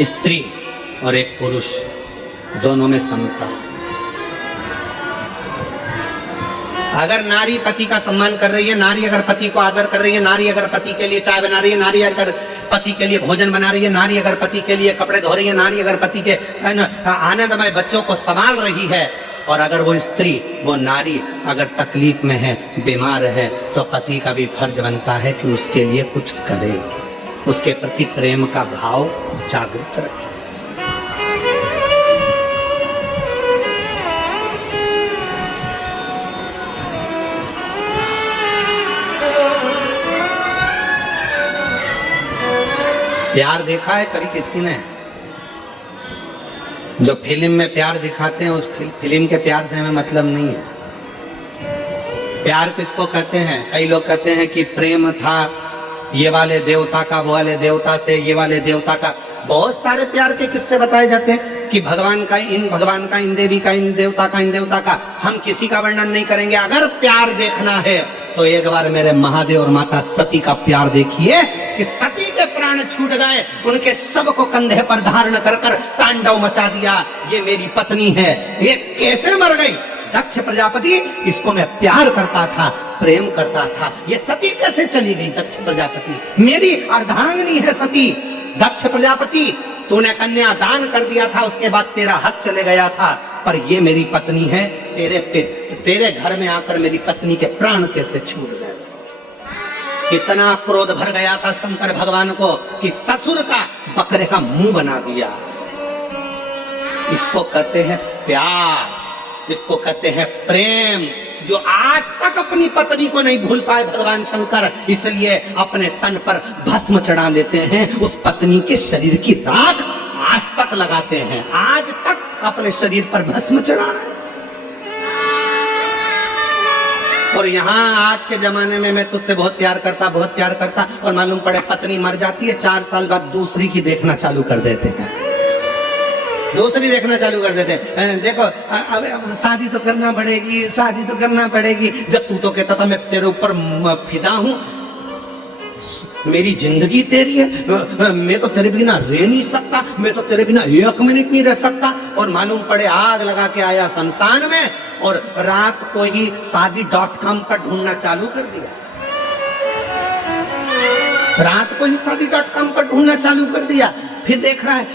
स्त्री और एक पुरुष दोनों में समता। अगर नारी पति का सम्मान कर रही है, नारी अगर पति को आदर कर रही है, नारी अगर पति के लिए चाय बना रही है, नारी अगर पति के लिए भोजन बना रही है, नारी अगर पति के लिए कपड़े धो रही है, नारी अगर पति के आनंदमय बच्चों को संभाल रही है, और अगर वो स्त्री, वो नारी अगर तकलीफ में है, बीमार है, तो पति का भी फर्ज बनता है कि उसके लिए कुछ करे, उसके प्रति प्रेम का भाव जागृत रखे। प्यार देखा है कभी किसी ने? जो फिल्म में प्यार दिखाते हैं उस फिल्म के प्यार से हमें मतलब नहीं है। प्यार किसको कहते हैं? कई लोग कहते हैं कि प्रेम था ये वाले देवता का वो वाले देवता से, ये वाले देवता का। बहुत सारे प्यार के किस्से बताए जाते हैं कि भगवान का इन भगवान का, इन देवी का, इन देवता का, इन देवता का। हम किसी का वर्णन नहीं करेंगे। अगर प्यार देखना है तो एक बार मेरे महादेव और माता सती का प्यार देखिए कि सती के प्राण छूट गए, उनके शव को कंधे पर धारण कर कर तांडव मचा दिया। ये मेरी पत्नी है, ये कैसे मर गई? दक्ष प्रजापति, इसको मैं प्यार करता था, प्रेम करता था, ये सती कैसे चली गई? दक्ष प्रजापति, मेरी अर्धांगिनी है सती। दक्ष प्रजापति, तूने कन्या दान कर दिया था, उसके बाद तेरा हक चले गया था, पर ये मेरी पत्नी है, तेरे घर में आकर मेरी पत्नी के प्राण कैसे छूट गए? इतना क्रोध भर गया था शंकर भगवान को कि ससुर का बकरे का मुंह बना दिया। इसको कहते हैं प्यार, इसको कहते हैं प्रेम, जो आज तक अपनी पत्नी को नहीं भूल पाए भगवान शंकर, इसलिए अपने तन पर भस्म चढ़ा लेते हैं, उस पत्नी के शरीर की राख आज तक लगाते हैं, आज तक अपने शरीर पर भस्म चढ़ा रहे हैं। और यहाँ आज के जमाने में मैं तुझसे बहुत प्यार करता, बहुत प्यार करता, और मालूम पड़े पत्नी मर जाती है, 4 साल बाद दूसरी की देखना चालू कर देते हैं, दूसरी देखना चालू कर देते हैं। देखो अब शादी तो करना पड़ेगी, शादी तो करना पड़ेगी। जब तू तो कहता था मैं तेरे ऊपर फिदा हूं, मेरी जिंदगी तेरी है, मैं तो तेरे बिना रह नहीं सकता, मैं तो तेरे बिना 1 मिनट नहीं रह सकता। और मालूम पड़े आग लगा के आया शमशान में, और रात को ही शादी.com पर ढूंढना चालू कर दिया, रात को ही शादी.com पर ढूंढना चालू कर दिया। फिर देख रहा है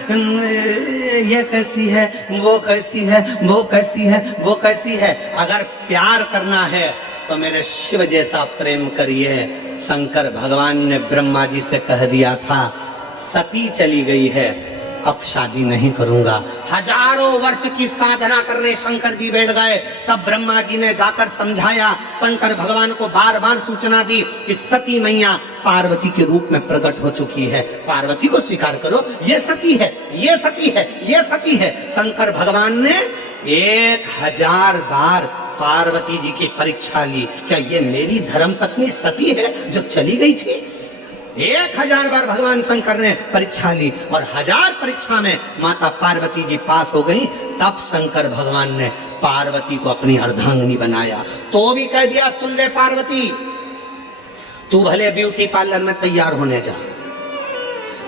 ये कैसी है, वो कैसी है, वो कैसी है, वो कैसी है। अगर प्यार करना है तो मेरे शिव जैसा प्रेम करिए। शंकर भगवान ने ब्रह्मा जी से कह दिया था, सती चली गई है, अब शादी नहीं करूंगा। हजारों वर्ष की साधना करने शंकर जी बैठ गए, तब ब्रह्मा जी ने जाकर समझाया, शंकर भगवान को बार बार सूचना दी कि सती मैया पार्वती के रूप में प्रकट हो चुकी है, पार्वती को स्वीकार करो, ये सती है, ये सती है, ये सती है। शंकर भगवान ने 1000 बार पार्वती जी की परीक्षा ली, क्या ये मेरी धर्म पत्नी सती है जो चली गई थी? 1000 बार भगवान शंकर ने परीक्षा ली, और 1000 परीक्षा में माता पार्वती जी पास हो गई। तब शंकर भगवान ने पार्वती को अपनी अर्धांगिनी बनाया। तो भी कह दिया, सुन ले पार्वती, तू भले ब्यूटी पार्लर में तैयार होने जा,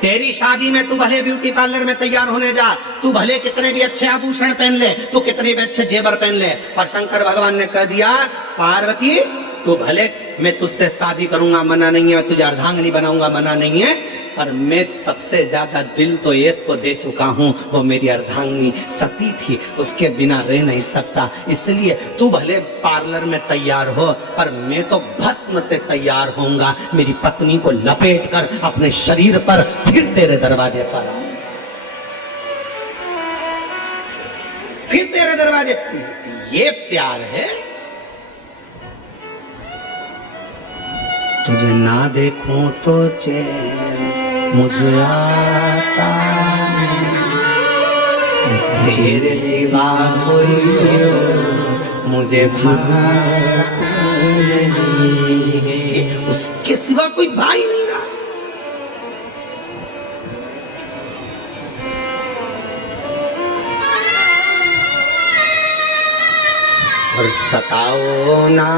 तेरी शादी में तू भले ब्यूटी पार्लर में तैयार होने जा, तू भले कितने भी अच्छे आभूषण पहन ले, तू कितने भी अच्छे जेवर पहन ले, पर शंकर भगवान ने कह दिया, पार्वती तू भले, मैं तुझसे शादी करूंगा मना नहीं है, मैं तुझे अर्धांगिनी बनाऊंगा मना नहीं है, पर मैं सबसे ज्यादा दिल तो एक को दे चुका हूं, वो मेरी अर्धांगिनी सती थी, उसके बिना रह नहीं सकता। इसलिए तू भले पार्लर में तैयार हो, पर मैं तो भस्म से तैयार होऊंगा, मेरी पत्नी को लपेट कर अपने शरीर पर फिर तेरे दरवाजे पर आऊं, फिर तेरे दरवाजे। ये प्यार है। तुझे ना देखूं तो चैन मुझे आता नहीं, तेरे सिवा कोई मुझे भाता नहीं, उसके सिवा कोई भाई नहीं रहा। और सताओ ना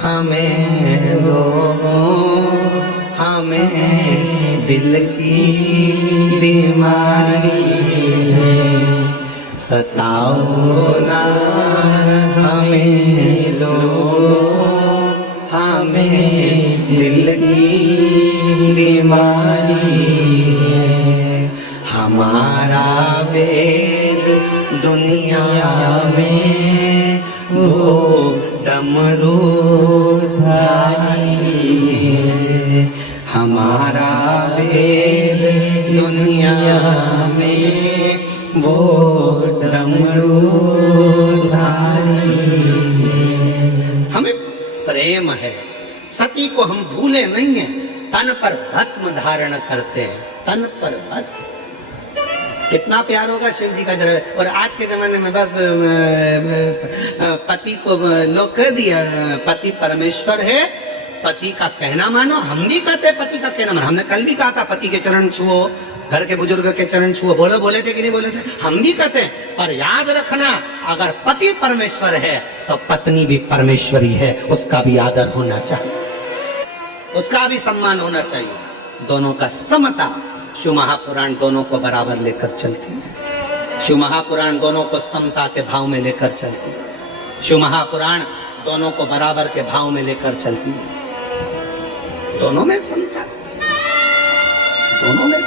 हमें लोगों, हमें दिल की बीमारी है, सताओ ना हमें लोगों, हमें दिल की बीमारी है। हमारा वेद दुनिया में वो डमरूधारी है। हमारा वेद दुनिया में वो डमरूधारी है। हमें प्रेम है, सती को हम भूले नहीं हैं, तन पर भस्म धारण करते हैं, तन पर भस्म। कितना प्यार होगा शिव जी का जरा। और आज के जमाने में बस पति को लोग कह दिया पति परमेश्वर है, पति का कहना मानो। हम भी कहते हैं पति का कहना मानो, हमने कल भी कहा था पति के चरण छुओ, घर के बुजुर्ग के चरण छुओ। बोले थे कि नहीं बोले थे? हम भी कहते हैं। पर याद रखना, अगर पति परमेश्वर है तो पत्नी भी परमेश्वरी है, उसका भी आदर होना चाहिए, उसका भी सम्मान होना चाहिए। दोनों का समता। शिव महापुराण दोनों को बराबर लेकर चलती है। शिव महापुराण दोनों को समता के भाव में लेकर चलती है। शिव महापुराण दोनों को बराबर के भाव में लेकर चलती है। दोनों में समता, दोनों में